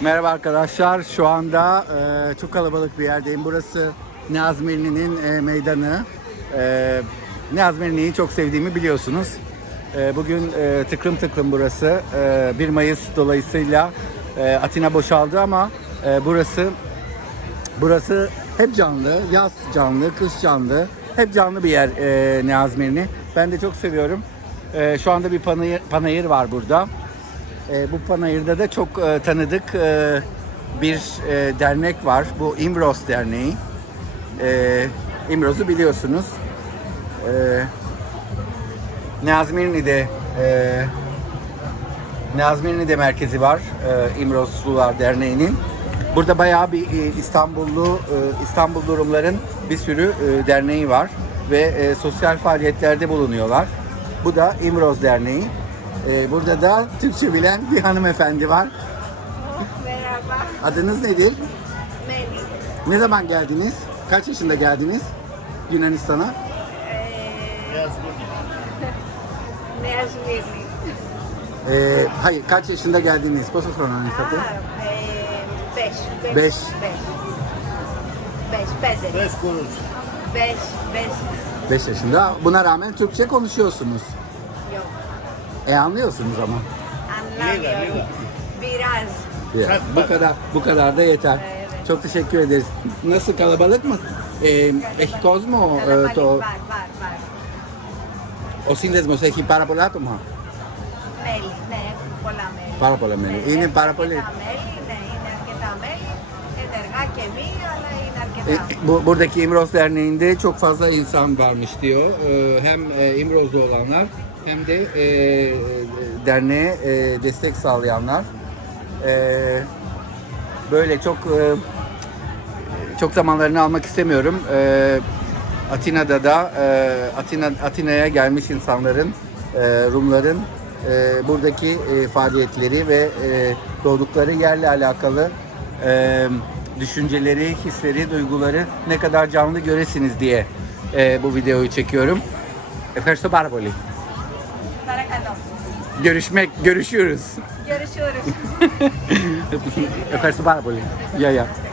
Merhaba arkadaşlar. Şu anda e, çok kalabalık bir yerdeyim. Burası Nazmirli'nin e, meydanı. E, Nazmirli'yi çok sevdiğimi biliyorsunuz. E, bugün e, tıklım tıklım burası. E, 1 Mayıs dolayısıyla e, Atina boşaldı ama e, burası burası hep canlı. Yaz canlı, kış canlı. Hep canlı bir yer e, Nazmirli. Ben de çok seviyorum. E, şu anda bir panayır, panayır var burada. E, bu panayırda da çok e, tanıdık e, bir e, dernek var. Bu İmros Derneği. E, İmros'u biliyorsunuz. E, Nazmirli'de e, Nazmirli'de merkezi var e, İmroslular Derneği'nin. Burada bayağı bir e, İstanbullu e, İstanbul durumların bir sürü e, derneği var ve e, sosyal faaliyetlerde bulunuyorlar. Bu da İmroz Derneği. Ee, burada da Türkçe bilen bir hanımefendi var. Merhaba. Adınız nedir? Melih. Ne zaman geldiniz? Kaç yaşında geldiniz Yunanistan'a? Ee, Mezuniyetli. Ee, hayır, kaç yaşında geldiniz? Posa hani kronan Aa, katı? e, beş. Beş. Beş. Beş. Beş. Beş. Beş. Beş. Beş. 5 yaşında. Buna rağmen Türkçe konuşuyorsunuz. E anlıyorsunuz ama. Anlamıyorum. Biraz. Ya, bu kadar bu kadar da yeter. Evet. Çok teşekkür ederiz. Nasıl kalabalık mı? Eh, Mexico's Kalabalık to e, var var var. o sin desmoseji şey, para polato mo. Mel, ne, pola mel. Para pola mel. Yine para pola- Pola buradaki İmroz Derneği'nde çok fazla insan varmış diyor. E, hem e, İmroz'da olanlar hem de e, derneğe e, destek sağlayanlar. E, böyle çok e, çok zamanlarını almak istemiyorum. E, Atina'da da e, Atina Atina'ya gelmiş insanların, e, Rumların e, buradaki e, faaliyetleri ve e, doğdukları yerle alakalı e, düşünceleri, hisleri, duyguları ne kadar canlı göresiniz diye e, bu videoyu çekiyorum. Efesto Barboli. Görüşmek, görüşüyoruz. Görüşüyoruz. Efesto Barboli. Ya ya.